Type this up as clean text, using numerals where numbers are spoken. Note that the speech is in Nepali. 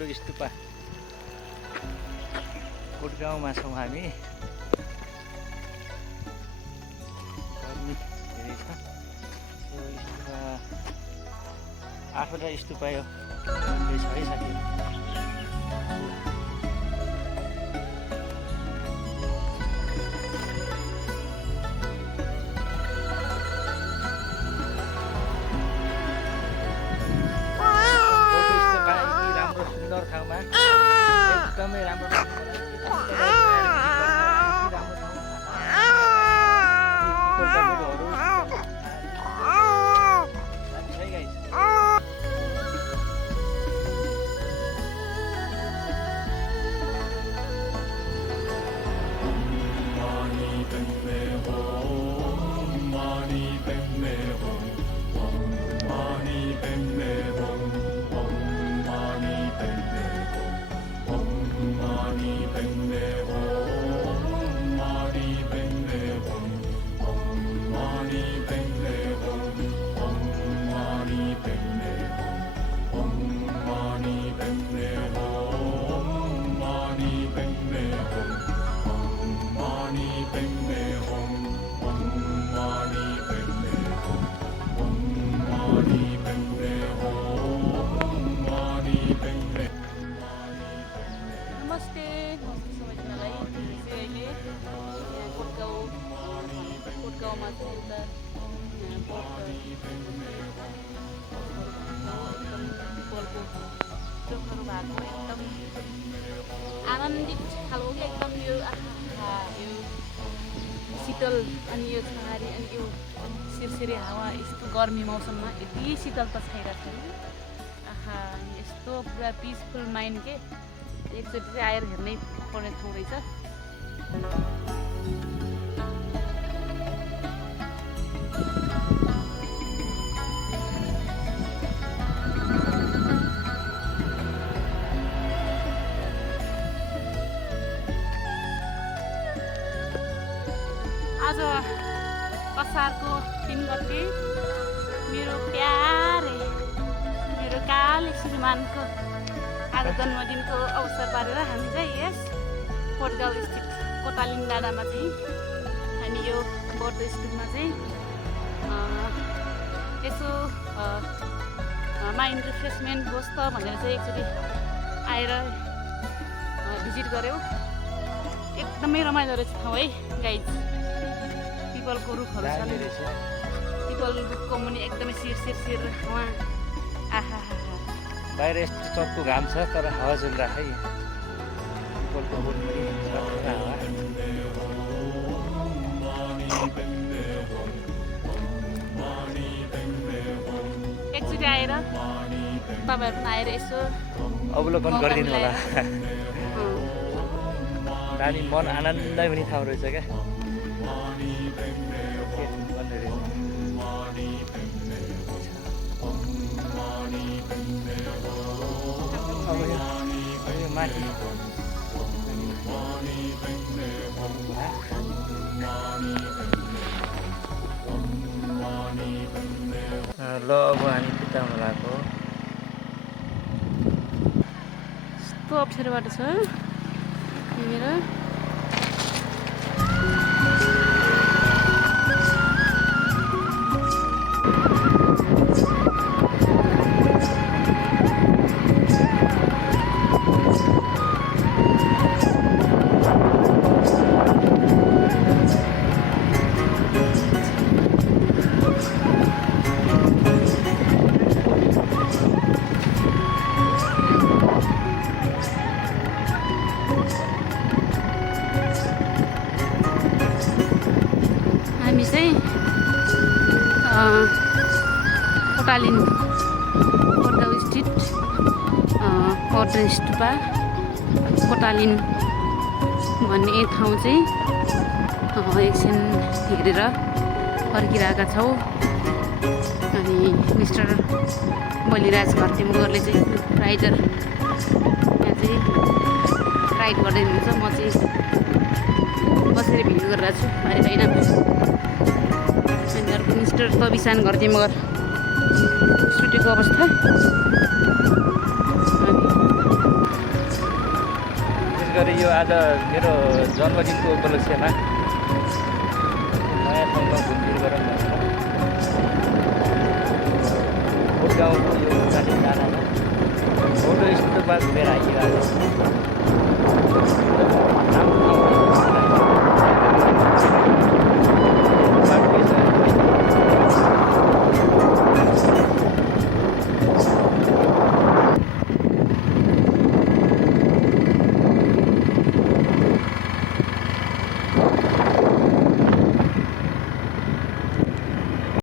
बोटो स्तुपा कोटगाउँमा छौँ हामी। गर्मी धेरै छ। यो स्तुपा 8वटा स्तुपा यो छ है साथीहरू। सुन्दर ठाउँमा एकदमै राम्रो एकदम आनन्दित खालको क्या एकदम यो यो शीतल अनि यो छहारी अनि यो सिरसिरे हावा यस्तो गर्मी मौसममा यति शीतलता छाइरहेको छ। आहा यस्तो पुरा पिसफुल माइन्ड के एकचोटि चाहिँ आएर हेर्नै पर्ने ठाउँ रहेछ। आज असारको 3 गते मेरो प्यारे मेरो काले श्रीमानको आज जन्मदिनको अवसर पारेर हामी चाहिँ यस कोटगाउँ स्थित कोटालिङ डाँडामा चाहिँ हामी यो बौद्ध स्कुलमा चाहिँ यसो माइन्ड रिफ्रेसमेन्ट होस् त भनेर चाहिँ एकचोटि आएर भिजिट गऱ्यौँ। एकदमै रमाइलो रहेछ ठाउँ है गाइज। पिपलको रुखहरू छन्, पिपल रुखको मुनि एकदमै शिर हावा। आहा बाहिर यस्तो चर्को घाम छ तर हावा चलिरहेको है। पिपलको मुनि हावा एकचोटि आएर तपाईँहरू आएर यसो अवलोकन गरिदिनु होला। दामी मन आनन्दै हुने ठाउँ रहेछ क्या। माथि ल अब हामी बिताउनु लाग्यो। यस्तो अप्ठ्यारो बाटो छ यहाँनिर। हामी चाहिँ कोटालिङ कोटगाउँ स्थित बौद्ध स्तुपा कोटालिङ भन्ने ठाउँ चाहिँ एकछिन हेरेर फर्किरहेका छौँ। अनि मिस्टर बलिराज घरतिमगरले चाहिँ राइडर यहाँ चाहिँ राइड गर्दै हुनुहुन्छ। म चाहिँ बसेर भिडियो गरिरहेको छु बाहिर होइन। अनि अर्को मिस्टर तबिसान घरतिमगर स्टुडियोको अवस्था। अनि गरी यो आज मेरो जन्मदिनको उपलक्ष्यमा नयाँ ठाउँमा घुमफिर गरौँ भनेर गाउँको यो काठिन डाँडामा फोटो स्टुडियोमा घुमेर आइयो